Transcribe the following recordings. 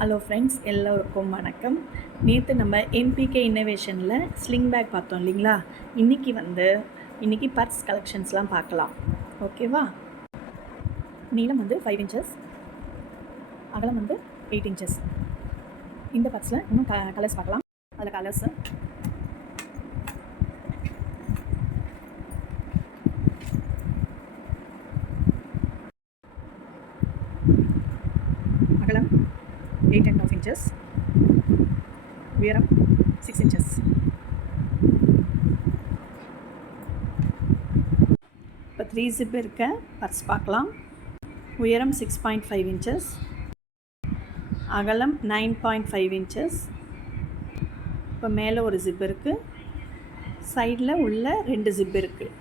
Hello friends, எல்லோருக்கும் வணக்கம். நேற்று நம்ம எம்பிகே இன்னோவேஷனில் ஸ்லிங் பேக் பார்த்தோம் இல்லைங்களா. இன்றைக்கி பர்ஸ் கலெக்ஷன்ஸ்லாம் பார்க்கலாம். ஓகேவா? நீளம் 5 இன்ச்சஸ், அகலம் 8 இன்ச்சஸ். இந்த பர்ஸில் இன்னும் கலர்ஸ் பார்க்கலாம். அதில் கலர்ஸு அகலம் 8.5 inches, உயரம் 6 inches. இப்போ 3 zip இருக்க பர்ஸ் பார்க்கலாம். உயரம் 6.5 inches, அகலம் 9.5 inches. இப்போ மேலே ஒரு ஜிப் இருக்குது, சைடில் உள்ள 2 ஜிப் இருக்குது.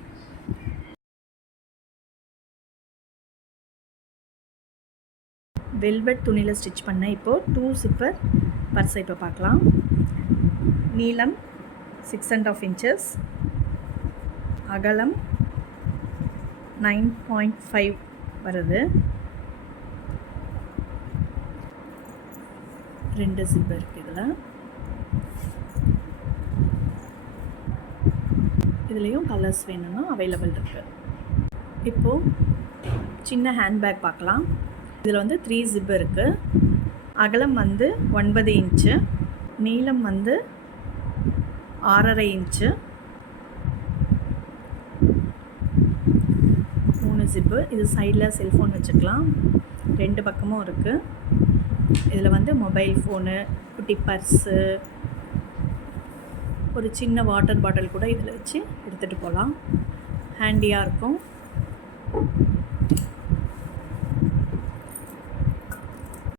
வெல்வெட் துணியில் ஸ்டிச் பண்ண இப்போது 2 zipper பர்ஸை இப்போ பார்க்கலாம். நீளம் 6.5 inches, அகலம் 9.5 வருது. 2 zipper இருக்குது. இதுலேயும் கலர்ஸ் வேணும்னா அவைலபிள் இருக்குது. இப்போது சின்ன ஹேண்ட்பேக் பார்க்கலாம். இதில் 3 zip இருக்குது. அகலம் 9 இன்ச்சு, நீளம் 6.5 இன்ச்சு, 3 ஜிப்பு. இது சைடில் செல்ஃபோன் வச்சுக்கலாம், 2 பக்கமும் இருக்குது. இதில் மொபைல் ஃபோனு, குட்டி பர்ஸு, ஒரு சின்ன வாட்டர் பாட்டில் கூட இதில் வச்சு எடுத்துகிட்டு போகலாம். ஹேண்டியாக இருக்கும்.